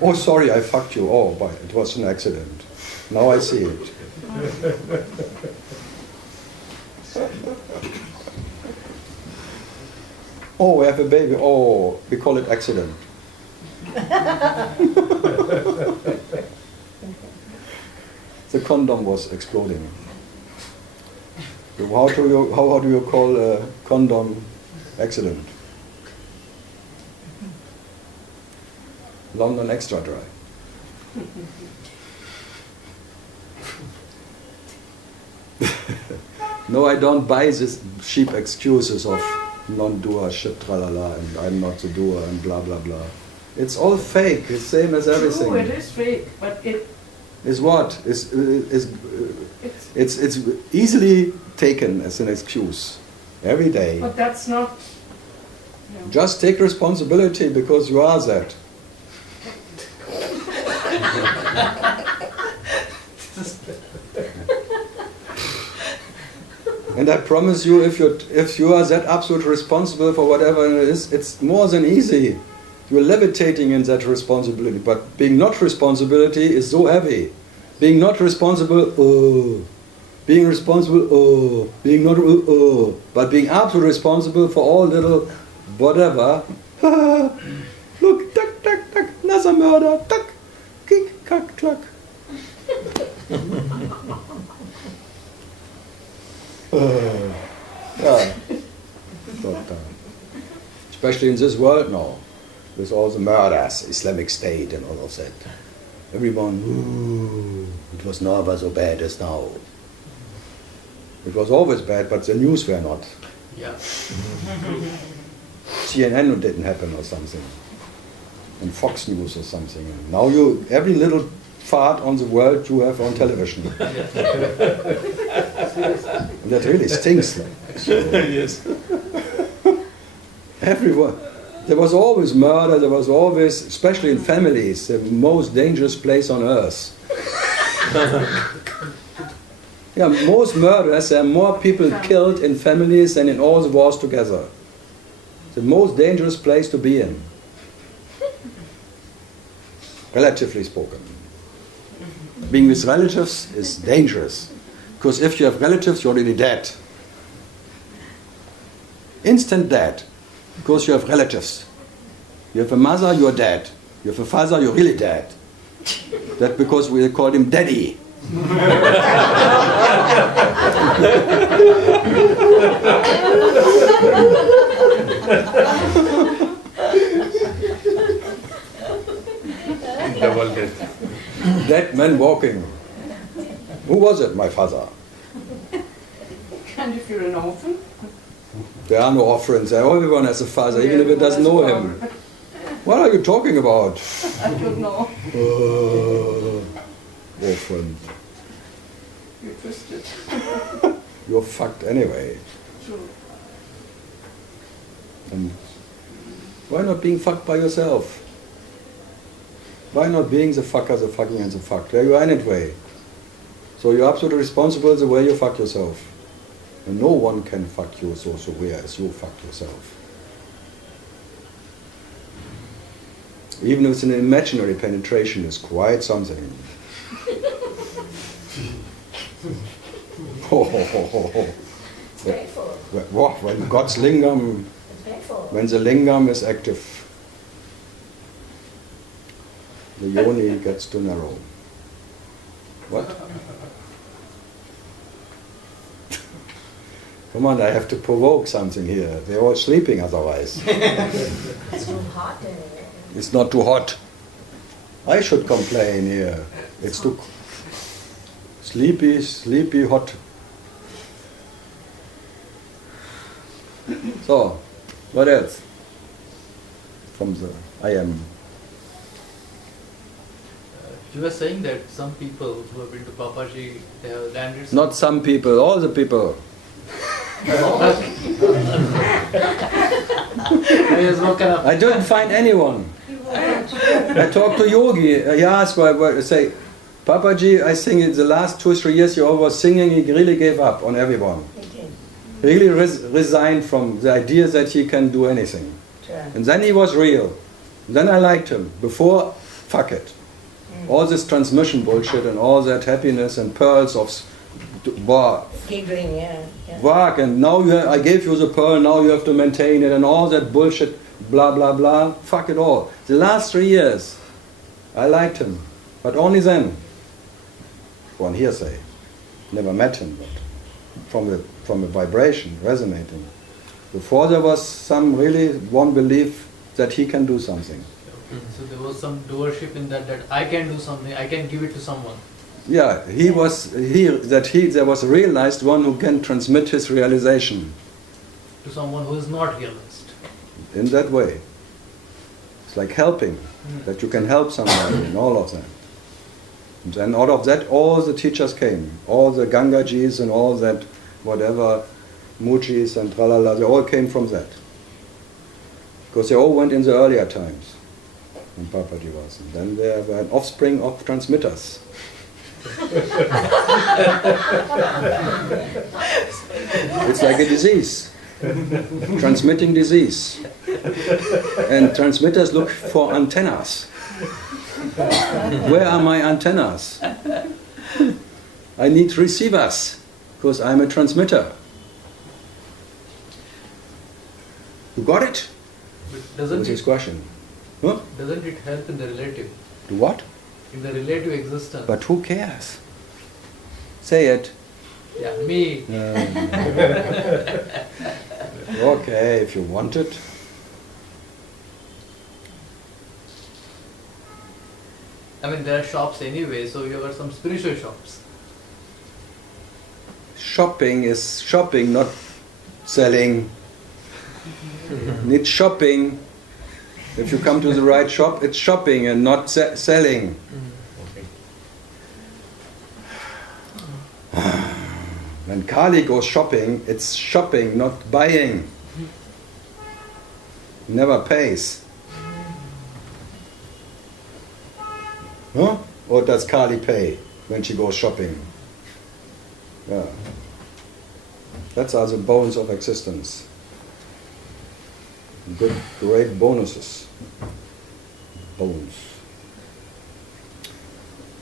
Oh, sorry, I fucked you. Oh, but it was an accident. Now I see it. Oh, we have a baby. Oh, we call it accident. The condom was exploding. So how do you call a condom accident? London extra dry. No, I don't buy these cheap excuses of non-doer, shit, tralala, and I'm not the doer, and blah, blah, blah. It's all fake. It's same as everything. No, it is fake, but it... Is what? It's easily taken as an excuse. Every day. But that's not... No. Just take responsibility because you are that. And I promise you, if you are that absolute responsible for whatever it is, it's more than easy. You're levitating in that responsibility. But being not responsibility is so heavy. Being not responsible, oh. Being responsible, oh. Being not, oh. But being absolutely responsible for all little whatever. Look, tuck, tuck, tuck, another murder, tuck, kick, kack, cluck. Yeah. But, especially in this world now, with all the murders, Islamic State and all of that. Everyone, ooh, it was never so bad as now. It was always bad, but the news were not. Yeah. CNN didn't happen or something. And Fox News or something. And now every little fart on the world you have on television. And that really stinks. Yes. Everyone. There was always murder, there was always, especially in families, the most dangerous place on earth. Yeah, most murders, there are more people killed in families than in all the wars together. The most dangerous place to be in. Relatively spoken. Being with relatives is dangerous. Because if you have relatives, you're already dead. Instant dead. Because you have relatives. You have a mother, you're dead. You have a father, you're really dead. That's because we call him daddy. Double death. Dead man walking. Who was it? My father. And if you're an orphan? There are no orphans. Everyone has a father, even if it doesn't know him. What are you talking about? I don't know. Orphan. You're twisted. You're fucked anyway. True. And why not being fucked by yourself? Why not being the fucker, the fucking and the fucked? There you are anyway. So you're absolutely responsible the way you fuck yourself. And no one can fuck you so severe as you fuck yourself. Even if it's an imaginary penetration, is quite something. It's painful. When God's lingam, It's painful. when the lingam is active, the yoni gets too narrow. What? Come on, I have to provoke something here. They're all sleeping otherwise. It's too hot in here. It's not too hot. I should complain here. It's too sleepy, hot. So, what else? From the I am. You were saying that some people who have been to Papaji, they have landed... Not some people, all the people. I didn't find anyone. I talked to Yogi. He asked, I say, Papaji, I think in the last 2 or 3 years you was singing, he really gave up on everyone. He really resigned from the idea that he can do anything. And then he was real. Then I liked him. Before, fuck it. All this transmission bullshit and all that happiness and pearls of Giggling, yeah. work, and now I gave you the pearl, now you have to maintain it, and all that bullshit, blah blah blah. Fuck it all. The last 3 years, I liked him, but only then. One hearsay. Never met him, but from a vibration resonating. Before there was some really one belief that he can do something. So there was some doership in that I can do something, I can give it to someone. Yeah, there was realized one who can transmit his realization. To someone who is not realized. In that way. It's like helping, that you can help somebody and all of that. And then out of that all the teachers came. All the Gangajis and all that, whatever, Mujis and tralala, they all came from that. Because they all went in the earlier times. When Papaji was. And then they were an offspring of transmitters. It's like a disease. Transmitting disease. And transmitters look for antennas. Where are my antennas? I need receivers, because I'm a transmitter. You got it? But What's his question? Huh? Doesn't it help in the relative? Do what? In the relative existence? But who cares? Say it. Yeah, me. Okay, if you want it. I mean, there are shops anyway, so you have some spiritual shops. Shopping is shopping, not selling. Need shopping. If you come to the right shop, it's shopping and not selling. When Kali goes shopping, it's shopping, not buying. Never pays. Huh? Or does Kali pay when she goes shopping? Yeah. That's are the bones of existence. Good, great bonuses. Bones.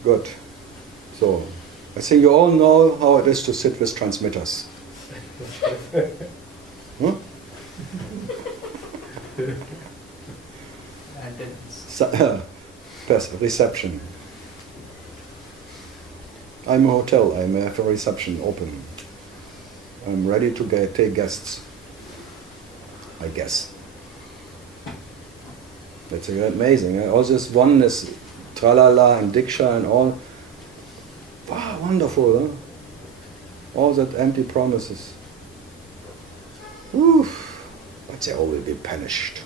Good. So, I think you all know how it is to sit with transmitters. Huh? Reception. I'm a hotel. I have a reception open. I'm ready to take guests. I guess. That's amazing. All this oneness, tralala and diksha and all. Wow, wonderful, huh? All that empty promises. Oof. But they all will be punished.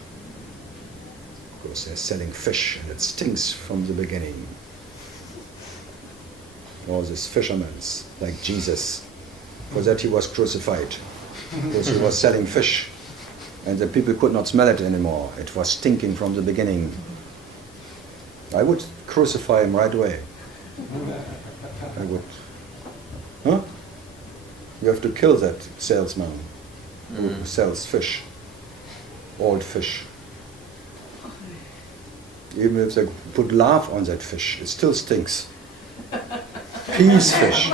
Because they're selling fish and it stinks from the beginning. All these fishermen, like Jesus. For that he was crucified. Because he was selling fish. And the people could not smell it anymore. It was stinking from the beginning. I would crucify him right away. I would. Huh? You have to kill that salesman who sells fish. Old fish. Even if they put lard on that fish, it still stinks. Peace fish.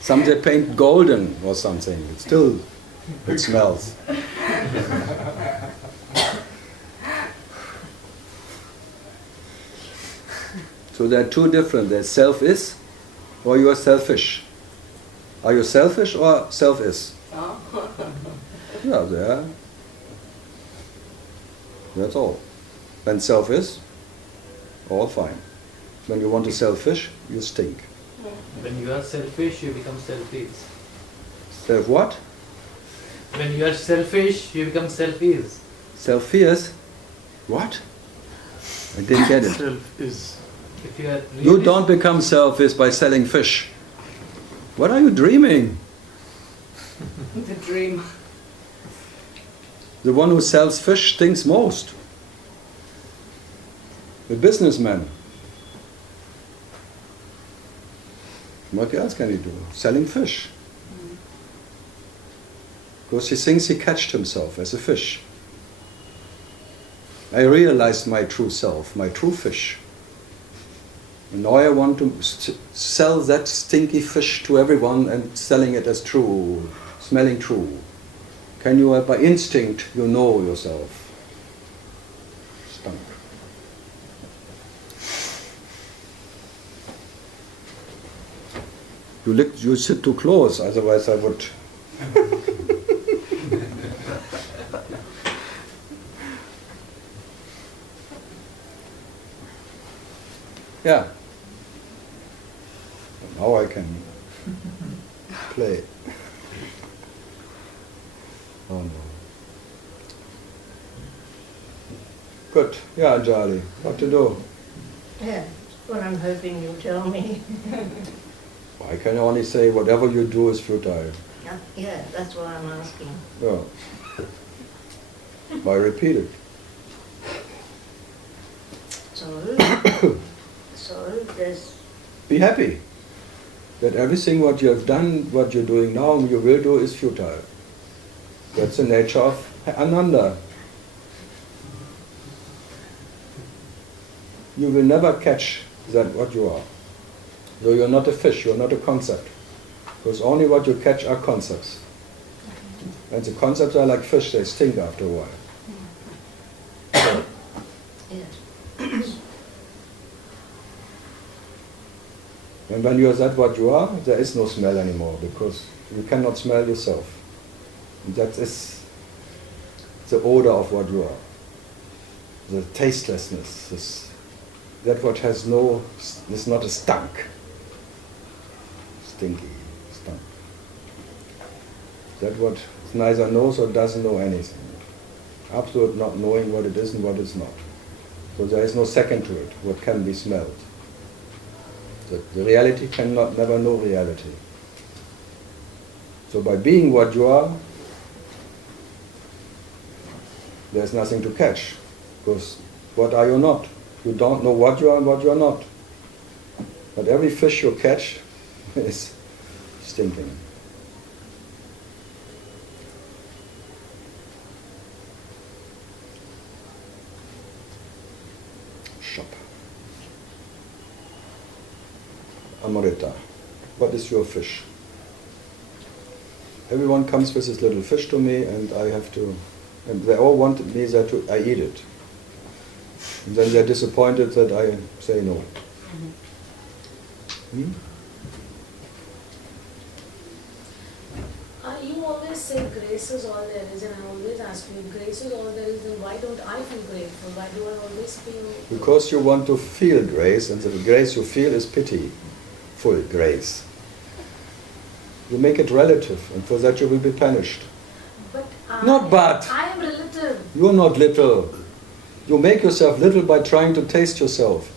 Some they paint golden or something. It smells. So there are two different. There's self-is or you are selfish. Are you selfish or self-is? Yeah, there. That's all. When self-is, all fine. When you want to selfish, you stink. When you are selfish, you become self-is. Self what? When you are selfish, you become self-is. Self-is? What? I didn't get it. Self-is. If you are You don't become self-is by selling fish. What are you dreaming? The dream. The one who sells fish stinks most. The businessman. What else can he do? Selling fish. Because he thinks he catched himself as a fish. I realized my true self, my true fish. And now I want to sell that stinky fish to everyone and selling it as true, smelling true. Can you, by instinct, you know yourself? Stunk. You sit too close, otherwise I would. Yeah. Now I can play. Oh no. Good. Yeah, Anjali. What to do? Yeah, what I'm hoping you'll tell me. I can only say whatever you do is futile. Yeah, that's what I'm asking. Yeah. I repeat it. So there's... Be happy that everything what you have done, what you're doing now, and you will do is futile. That's the nature of Ananda. You will never catch that what you are. So you're not a fish, you're not a concept. Because only what you catch are concepts. And the concepts are like fish, they stink after a while. Yes. And when you are that what you are, there is no smell anymore, because you cannot smell yourself. And that is the odor of what you are. The tastelessness. That what has no, is not a stunk. Stinky, stunk. That what neither knows or doesn't know anything. Absolute not knowing what it is and what it's not. So there is no second to it, what can be smelled. The reality cannot never know reality. So by being what you are, there's nothing to catch. Because what are you not? You don't know what you are and what you are not. But every fish you catch is stinking. Shop. Amrita. What is your fish? Everyone comes with this little fish to me, and I have to, and they all want me that I eat it. And then they're disappointed that I say no. You always say grace is all there is, and I always ask you, grace is all there is, then why don't I feel grateful? Why do I always feel... Because you want to feel grace, and the grace you feel is pityful grace. You make it relative, and for that you will be punished. But Not but. I am relative. You're not little. You make yourself little by trying to taste yourself.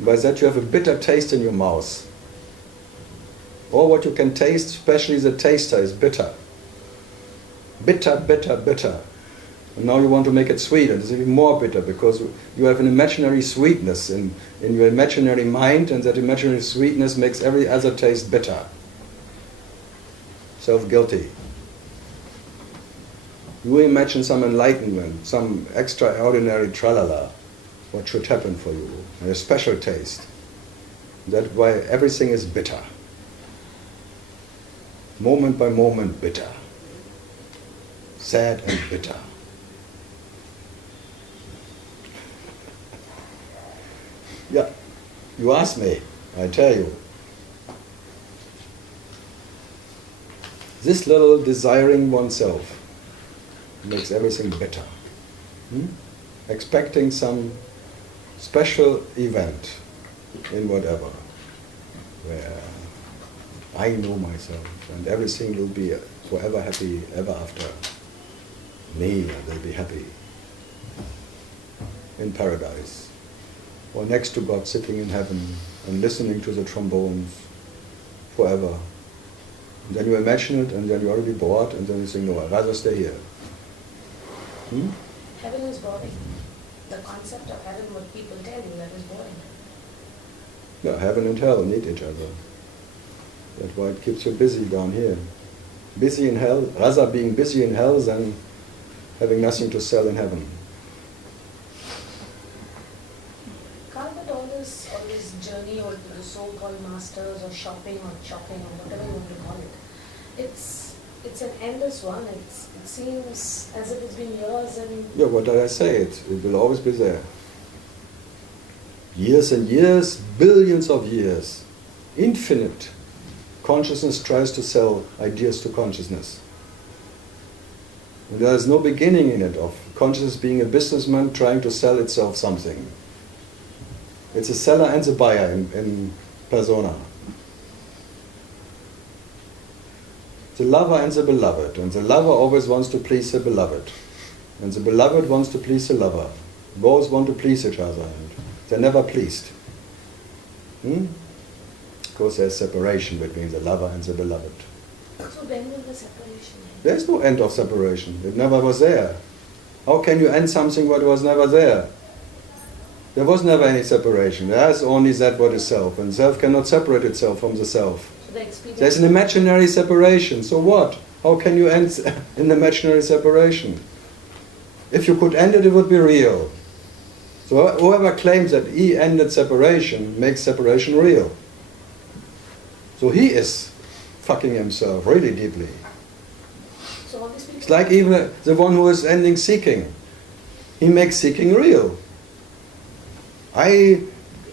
By that you have a bitter taste in your mouth. All what you can taste, especially the taster, is bitter. Bitter, bitter, bitter. And now you want to make it sweet, and it's even more bitter, because you have an imaginary sweetness in your imaginary mind, and that imaginary sweetness makes every other taste bitter. Self-guilty. You imagine some enlightenment, some extraordinary tralala, what should happen for you, and a special taste. That's why everything is bitter. Moment by moment bitter. Sad and bitter. Yeah, you ask me, I tell you. This little desiring oneself makes everything bitter. Expecting some special event in whatever, where I know myself and everything will be forever happy ever after. Me, I will be happy in paradise, or next to God sitting in heaven and listening to the trombones forever. And then you imagine it, and then you're already bored, and then you think, no, I'd rather stay here. Heaven is boring. The concept of heaven, what people tell you, that is boring. Yeah, heaven and hell need each other. That's why it keeps you busy down here. Busy in hell, rather being busy in hell than having nothing to sell in heaven. Carl, but all this journey or the so-called masters or shopping or whatever you want to call it, it's an endless one. It seems as if it's been years and... Yeah, what did I say? It will always be there. Years and years, billions of years, infinite. Consciousness tries to sell ideas to consciousness. And there is no beginning in it of consciousness being a businessman trying to sell itself something. It's a seller and the buyer in persona. The lover and the beloved. And the lover always wants to please the beloved. And the beloved wants to please the lover. Both want to please each other. And they're never pleased. Of course, there's separation between the lover and the beloved. So when will the separation end? There's no end of separation. It never was there. How can you end something what was never there? There was never any separation. There's only that what is self. And self cannot separate itself from the self. So the experience... There's an imaginary separation. So what? How can you end an imaginary separation? If you could end it, it would be real. So whoever claims that he ended separation makes separation real. So he is fucking himself really deeply. So all these people... It's like even the one who is ending seeking. He makes seeking real. I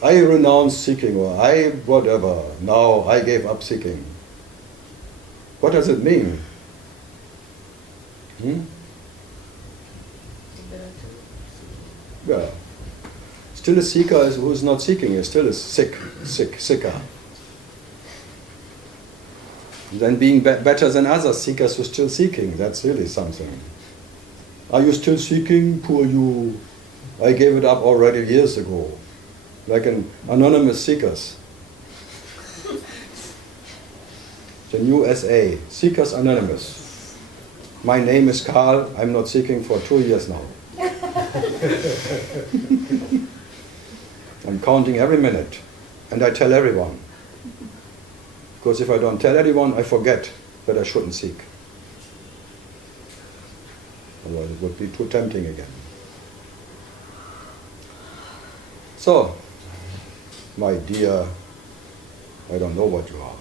renounce seeking, or I whatever. Now I gave up seeking. What does it mean? Yeah. Still a seeker is who is not seeking, is still a sicker. Then being better than other seekers who are still seeking, that's really something. Are you still seeking? Poor you. I gave it up already years ago. Like an anonymous seekers. The new SA, Seekers Anonymous. My name is Karl, I'm not seeking for 2 years now. I'm counting every minute, and I tell everyone. Because if I don't tell anyone, I forget that I shouldn't seek. Otherwise it would be too tempting again. So, my dear, I don't know what you are.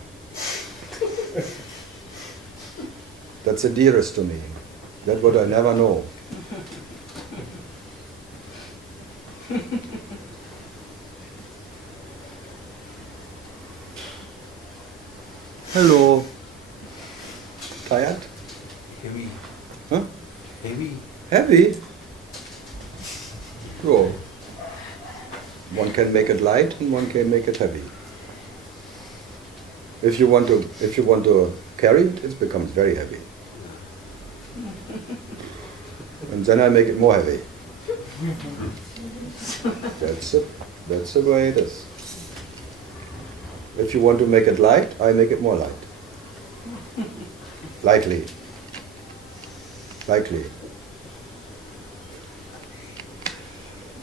That's the dearest to me. That's what I never know. Hello. Tired? Heavy. Huh? Heavy. Heavy? Go. One can make it light and one can make it heavy. If you want to carry it, it becomes very heavy. And then I make it more heavy. That's the way it is. If you want to make it light, I make it more light. Lightly.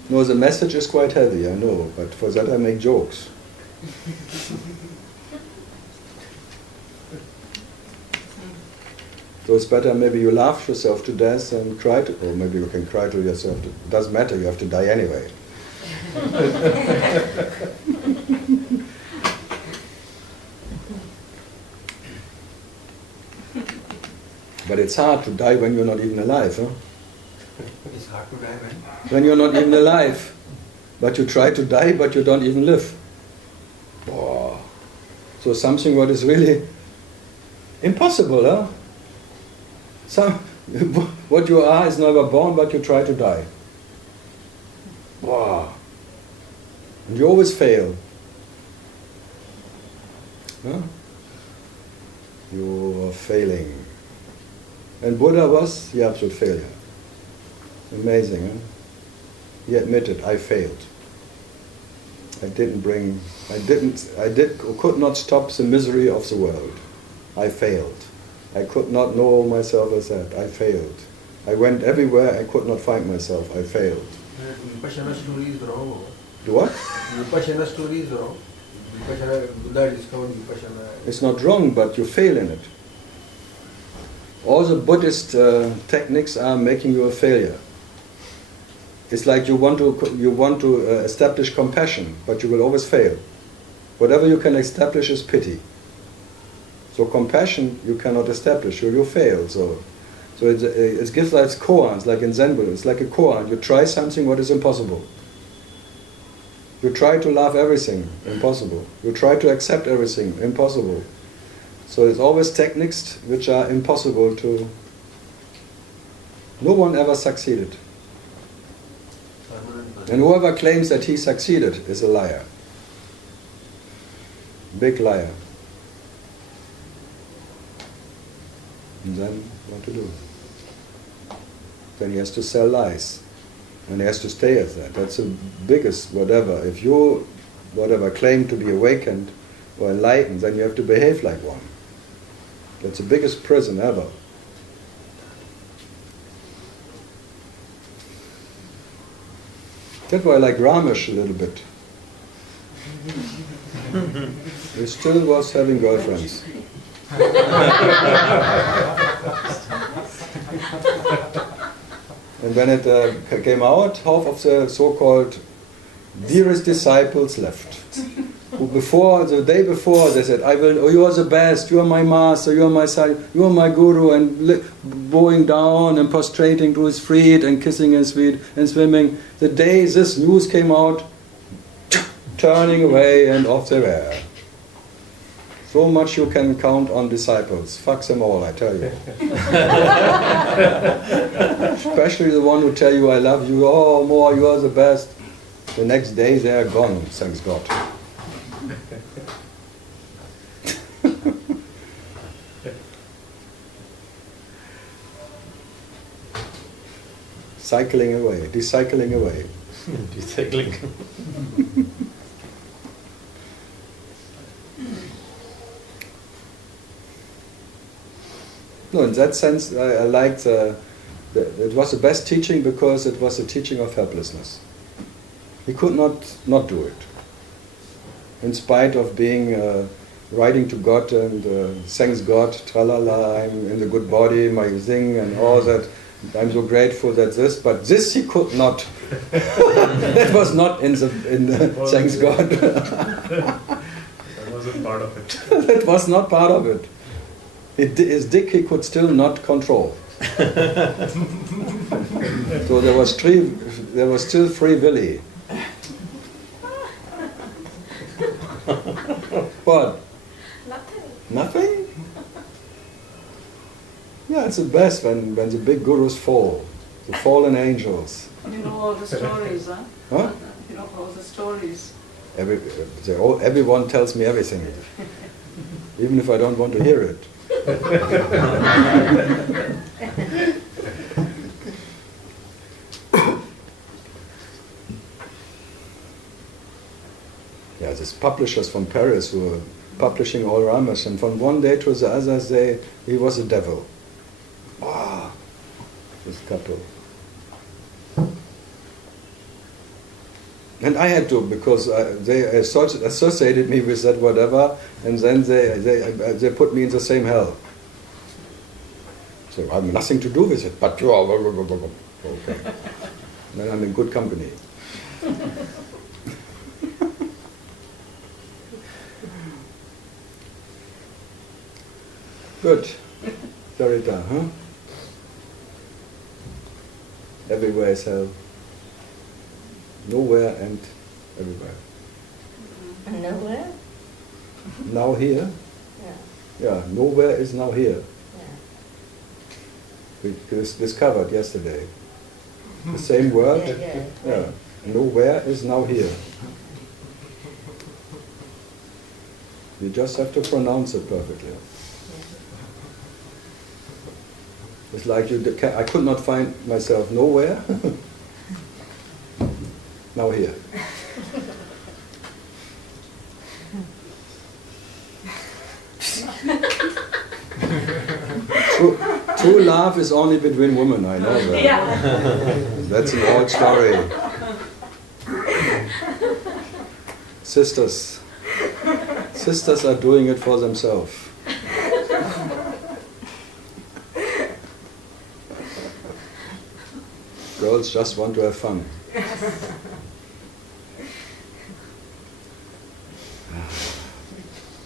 No, the message is quite heavy, I know, but for that I make jokes. So it's better maybe you laugh yourself to death and cry to, or maybe you can cry to yourself. It doesn't matter, you have to die anyway. But it's hard to die when you're not even alive, huh? It's hard to die When you're not even alive. But you try to die, but you don't even live. Oh. So something what is really impossible, huh? What you are is never born, but you try to die. Wow. And you always fail. Huh? You are failing. And Buddha was the absolute failure. Amazing, huh? He admitted, I failed. Could not stop the misery of the world. I failed. I could not know myself as that. I failed. I went everywhere, I could not find myself. I failed. Vipassana story is wrong. Do what? Vipassana story is wrong. Vipassana, Buddha discovered Vipassana. It's not wrong, but you fail in it. All the Buddhist techniques are making you a failure. It's like you want to establish compassion, but you will always fail. Whatever you can establish is pity. So compassion you cannot establish, you fail. So it gives like koans, like in Zen Buddhism. It's like a koan. You try something what is impossible. You try to love everything, impossible. You try to accept everything, impossible. So it's always techniques which are impossible to... No one ever succeeded. And whoever claims that he succeeded is a liar. Big liar. And then what to do? Then he has to sell lies. And he has to stay at that. That's the biggest whatever. If you claim to be awakened or enlightened, then you have to behave like one. That's the biggest prison ever. That's why I like Ramesh a little bit. He still was having girlfriends. And when it came out, half of the so-called dearest disciples left. Who the day before, they said, you are the best, you are my master, you are my son, you are my guru, and bowing down and prostrating to his feet and kissing his feet and swimming. The day this news came out, turning away and off they were. So much you can count on disciples. Fuck them all, I tell you. Especially the one who tell you, I love you, oh, more, you are the best. The next day they are gone, thanks God. Cycling away, decycling away. Decycling. No, in that sense, I liked it was the best teaching because it was a teaching of helplessness. He could not do it. In spite of being writing to God and thanks God, tralala, I'm in the good body, my thing and all that. I'm so grateful that this, but this he could not. That was not in the thanks God. That wasn't part of it. That was not part of it. His dick he could still not control. So there was still free willy. What? Nothing. Nothing? Yeah, it's the best when the big gurus fall. The fallen angels. You know all the stories, huh? Huh? You know all the stories. Everyone tells me everything. Even if I don't want to hear it. Yeah, these publishers from Paris who were publishing all Ramesh, and from one day to the other day, he was a devil. Ah, this couple. And I had to, because they associated me with that whatever, and then they put me in the same hell. So I have nothing to do with it, but you are... Okay. Then I'm in good company. Good. Sarita, huh? Everywhere is hell. Nowhere and everywhere. And nowhere? Now here? Yeah. Yeah, nowhere is now here. Yeah. We discovered yesterday. The same word? Yeah. Nowhere is now here. You just have to pronounce it perfectly. It's like I could not find myself nowhere. Now here. True love is only between women, I know that. Yeah. That's an old story. Sisters are doing it for themselves. Girls just want to have fun.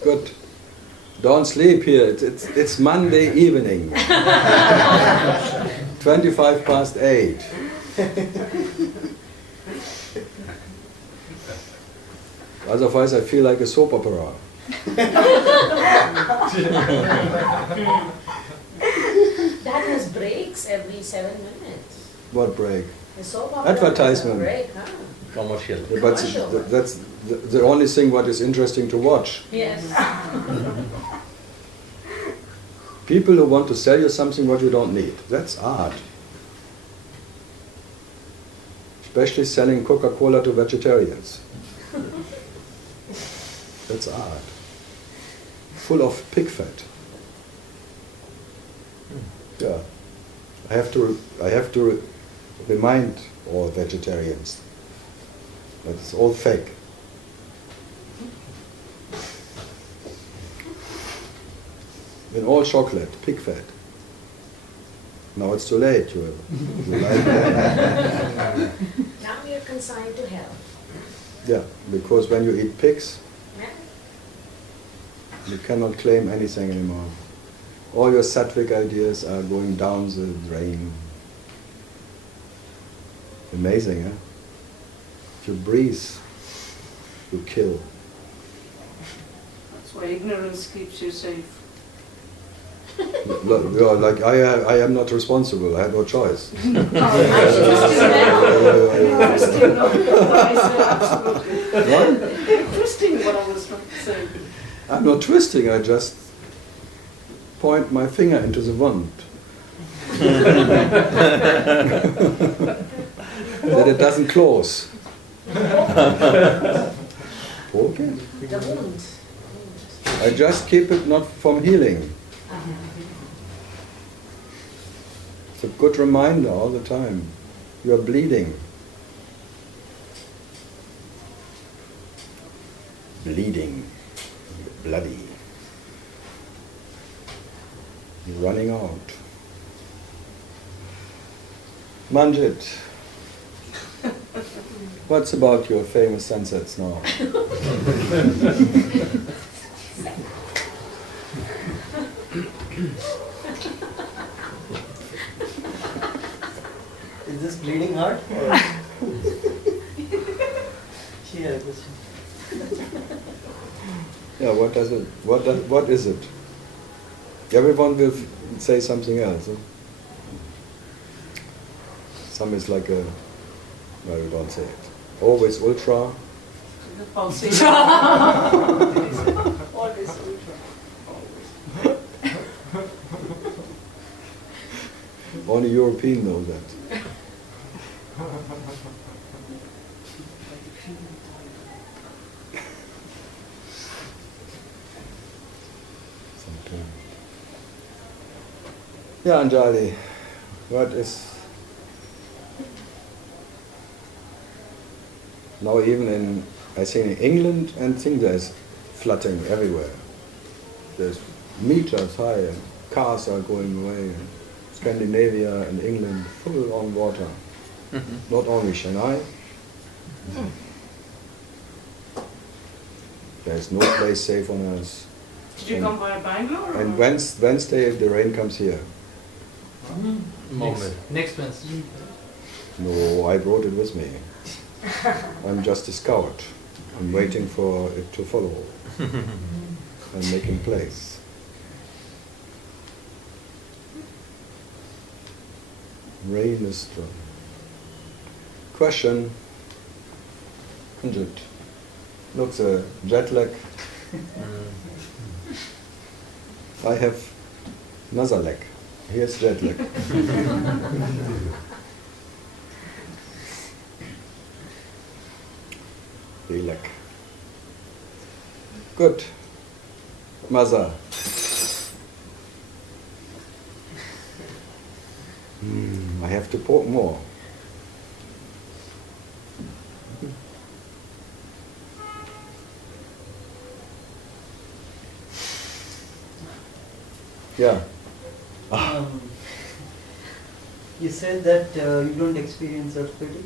Good. Don't sleep here. It's Monday evening. 8:25. Otherwise I feel like a soap opera. That has breaks every 7 minutes. What break? The soap opera Advertisement. has a break, huh? Commercial. But Commercial. that's the only thing what is interesting to watch. Yes. People who want to sell you something what you don't need. That's art. Especially selling Coca-Cola to vegetarians. That's art. Full of pig fat. Yeah. I have to remind all vegetarians that it's all fake. In all chocolate, pig fat. Now it's too late. You like that. Now we are consigned to hell. Yeah, because when you eat pigs, Yeah. you cannot claim anything anymore. All your sattvic ideas are going down the drain. Amazing, huh? If you breathe, you kill. That's why ignorance keeps you safe. Like I am not responsible. I have no choice. Interesting now. I say absolutely. What? Interesting what I was trying to say. I'm not twisting. I just point my finger into the wound. That it doesn't close. Okay. The wound. I just keep it not from healing. It's a good reminder all the time. You are bleeding. Bleeding. Bloody. You're running out. Manjit. What's about your famous sunsets now? Is this bleeding heart? Or here, this. Yeah, what does it? What is it? Everyone will say something else. Huh? Some is like a. No, we don't say it. Always ultra. The pulsing. Always ultra. Only European know that. Yeah, Anjali, what is now even in, I think in England and things there's flooding everywhere. There's meters high and cars are going away. Scandinavia and England full on water. Not only Shanghai. There's no place safe on earth. Did you come by Bangalore? And Wednesday if the rain comes here. Next Wednesday. No, I brought it with me. I'm just a scout. I'm waiting for it to follow. I'm making place. Rain is strong. Question. 100. Looks a jet lag. I have another leg. Here's jet lag. Leg. Good. Mother. I have to poke more. Yeah. You said that you don't experience self-pity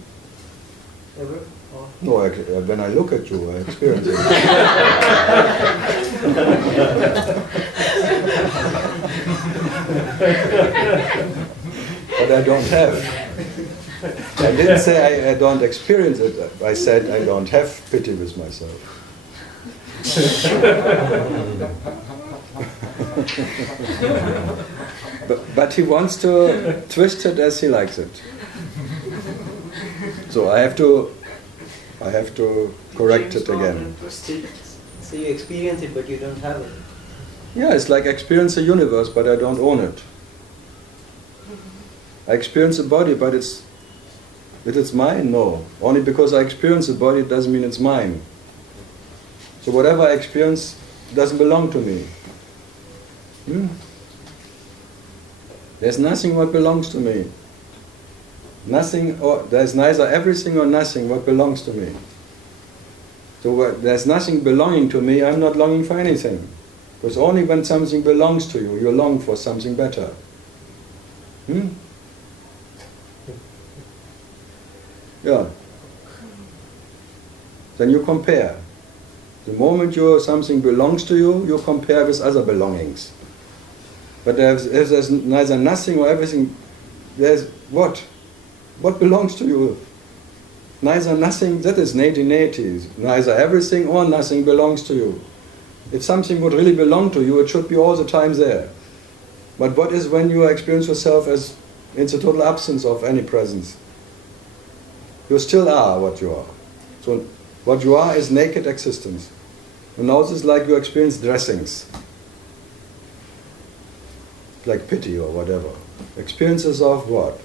ever? Or No, when I look at you, I experience it. But I don't have. I didn't say I don't experience it. I said I don't have pity with myself. But he wants to twist it as he likes it. So I have to correct it again. so you experience it, but you don't have it. Yeah, it's like I experience the universe, but I don't own it. I experience the body, but it's mine? No. Only because I experience the body, it doesn't mean it's mine. So whatever I experience doesn't belong to me. There's nothing what belongs to me. Nothing, or there's neither everything or nothing what belongs to me. So there's nothing belonging to me, I'm not longing for anything. Because only when something belongs to you, you long for something better. Yeah. Then you compare. The moment something belongs to you, you compare with other belongings. But if there's neither nothing or everything, there's what? What belongs to you? Neither nothing, that is neti. Neither everything or nothing belongs to you. If something would really belong to you, it should be all the time there. But what is when you experience yourself as in the total absence of any presence? You still are what you are. So what you are is naked existence. And now it's like you experience dressings. Like pity or whatever. Experiences of what?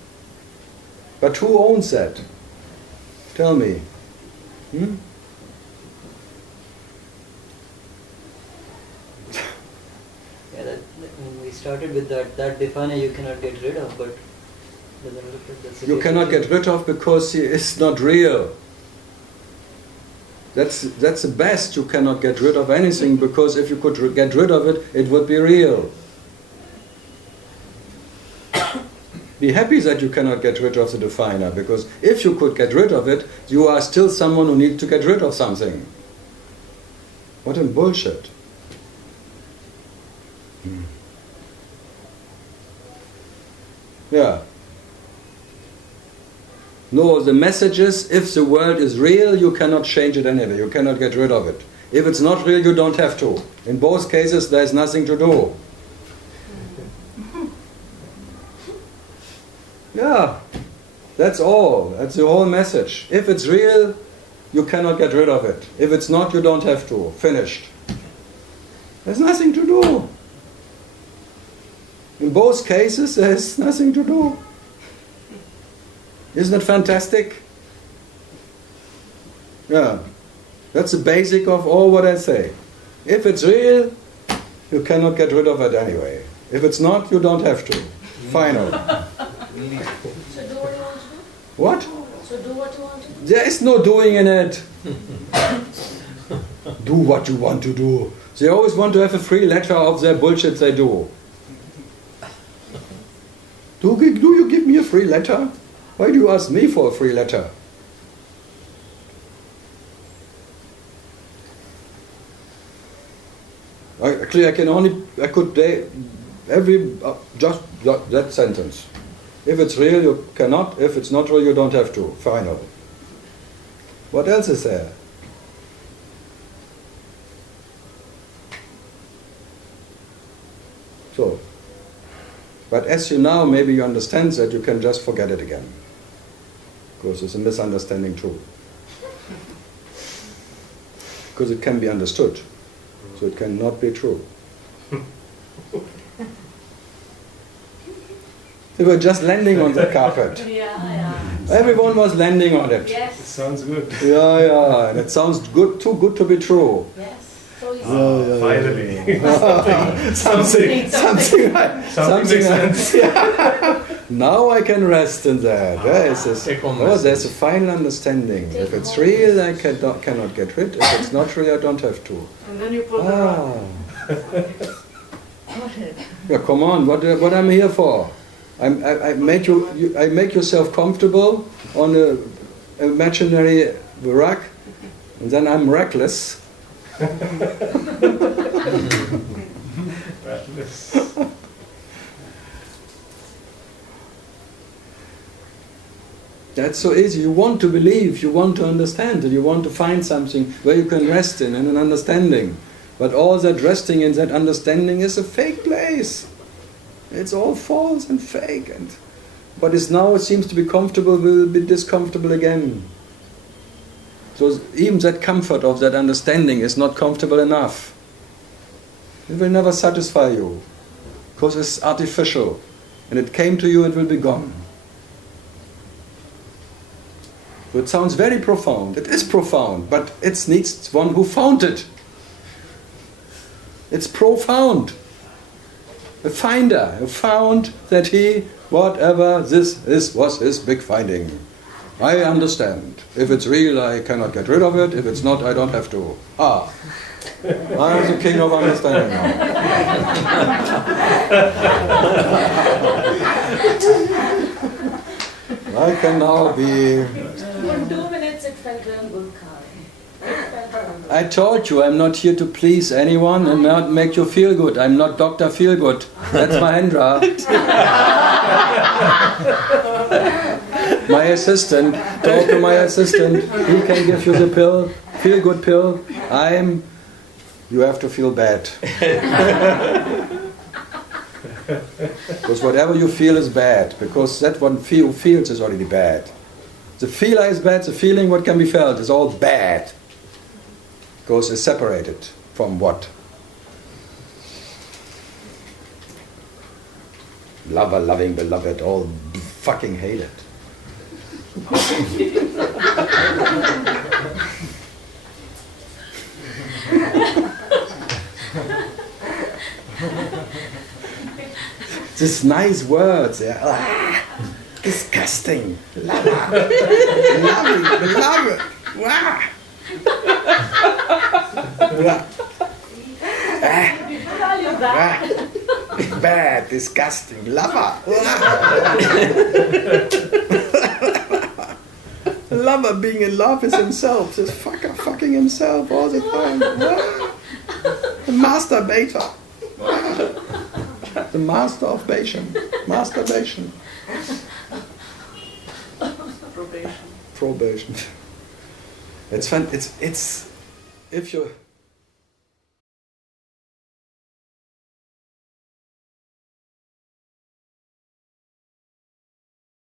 But who owns that? Tell me. Yeah, when we started with that definer you cannot get rid of, but doesn't look like that's You cannot get rid of because it's not real. That's the best. You cannot get rid of anything because if you could get rid of it, it would be real. Be happy that you cannot get rid of the definer, because if you could get rid of it, you are still someone who needs to get rid of something. What a bullshit. Yeah. No, the message is, if the world is real, you cannot change it anyway. You cannot get rid of it. If it's not real, you don't have to. In both cases, there's nothing to do. Yeah, that's all. That's the whole message. If it's real, you cannot get rid of it. If it's not, you don't have to. Finished. There's nothing to do. In both cases, there's nothing to do. Isn't it fantastic? Yeah. That's the basic of all what I say. If it's real, you cannot get rid of it anyway. If it's not, you don't have to. Final. So do what you want to do? What? So do what you want to do? There is no doing in it. Do what you want to do. They always want to have a free letter of their bullshit they do. Do you give me a free letter? Why do you ask me for a free letter? Actually, I could just that sentence. If it's real, you cannot. If it's not real, you don't have to. Final. What else is there? So, but as you now, maybe you understand that you can just forget it again. Because it's a misunderstanding too. Because it can be understood. So it cannot be true. They were just landing on the carpet. Yeah. Everyone was landing on it. It Yes. sounds good. Yeah, and it sounds good, too good to be true. Yes. So is Finally. Something makes sense. Yeah. Now I can rest in that. Take home There's message. a final understanding. If it's real, I cannot get rid. If it's not real, I don't have to. And then you put the rock. Yeah, come on, what I'm here for? I make yourself comfortable on a imaginary rug, and then I'm reckless. That's so easy. You want to believe, you want to understand, and you want to find something where you can rest in and an understanding. But all that resting in that understanding is a fake place. It's all false and fake. And what is now seems to be comfortable will be discomfortable again. So even that comfort of that understanding is not comfortable enough. It will never satisfy you, because it's artificial. And it came to you, it will be gone. So it sounds very profound. It is profound, but it needs one who found it. It's profound. A finder who found that he, whatever this is, was his big finding. I understand. If it's real, I cannot get rid of it. If it's not, I don't have to. I'm the king of understanding now. I can now be... In 2 minutes it felt real good, Karl. I told you I'm not here to please anyone and not make you feel good. I'm not Dr. Feelgood. That's Mahendra. My assistant. Talk to my assistant. He can give you the pill, feel good pill. You have to feel bad. Because whatever you feel is bad. Because that one who feels is already bad. The feeler is bad, the feeling what can be felt is all bad. Because it's separated from what? Lover, loving, beloved, all fucking hate it. These nice words, yeah. Disgusting. Lover. Loving, beloved. Wow. Bad, disgusting, lover. Lover being in love is himself, this fucker fucking himself all the time. The masturbator. The master of masturbation. Probation. It's fun. It's if you